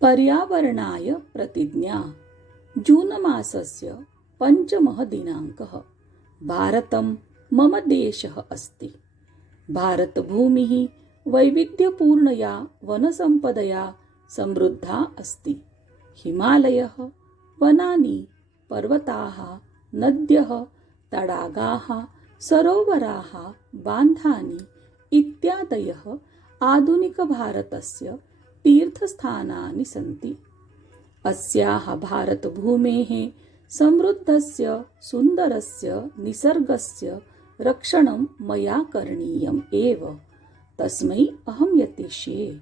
पर्यावरणाय प्रतिज्ञा। जून मासस्य 5 दिनाङ्कः। भारतं मम देशः अस्ति। भारतभूमिः वैविध्यपूर्णया वनसम्पदया समृद्धा अस्ति। हिमालयः, वनानि, पर्वताः, नद्यः, तडागाः, सरोवराः, बान्धानि इत्यादयः आधुनिकभारतस्य तीर्थस्थानानि सन्ति। अस्याः भारतभूमेः समृद्धस्य सुन्दरस्य निसर्गस्य रक्षणं मया करणीयम् एव। तस्मै अहं यतिष्ये।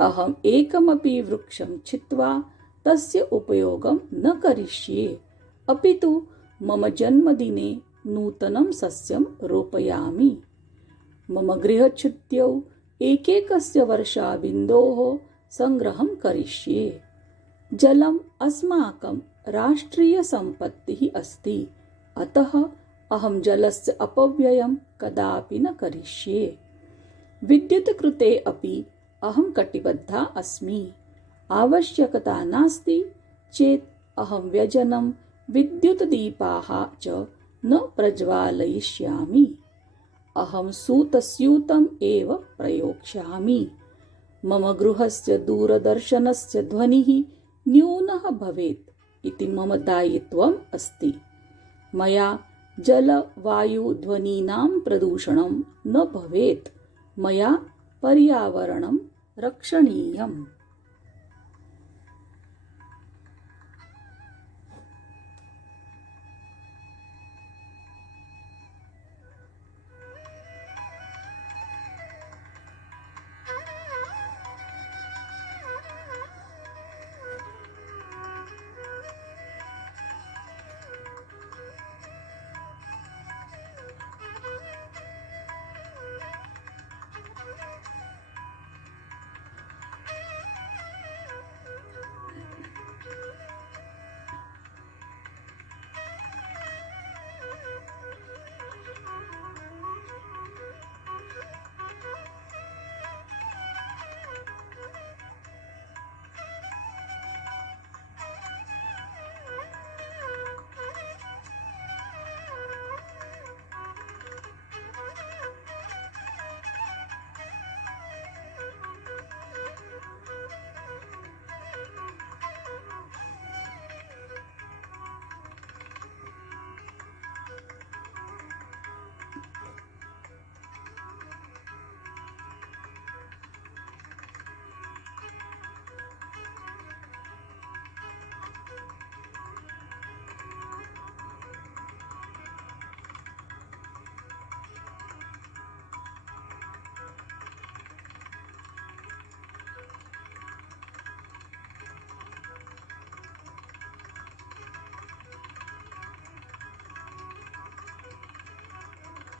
अहम् एकमपि वृक्षं छित्त्वा तस्य उपयोगं न करिष्ये, अपि तु मम जन्मदिने नूतनं सस्यं रोपयामि। मम गृहच्छुद्यौ एकैकस्य वर्षाबिन्दोः सङ्ग्रहं करिष्ये। जलम् अस्माकं राष्ट्रियसम्पत्तिः अस्ति, अतः अहं जलस्य अपव्ययं कदापि न करिष्ये। विद्युत् कृते अपि अहं कटिबद्धा अस्मि। आवश्यकता नास्ति चेत् अहं व्यजनं, विद्युत्दीपाः च न प्रज्वालयिष्यामि। अहं सूतस्यूतम् एव प्रयोक्ष्यामि। मम गृहस्य दूरदर्शनस्य ध्वनिः न्यूनः भवेत् इति मम दायित्वम् अस्ति। मया जलवायुध्वनीनां प्रदूषणं न भवेत्। मया पर्यावरणं रक्षणीयम्।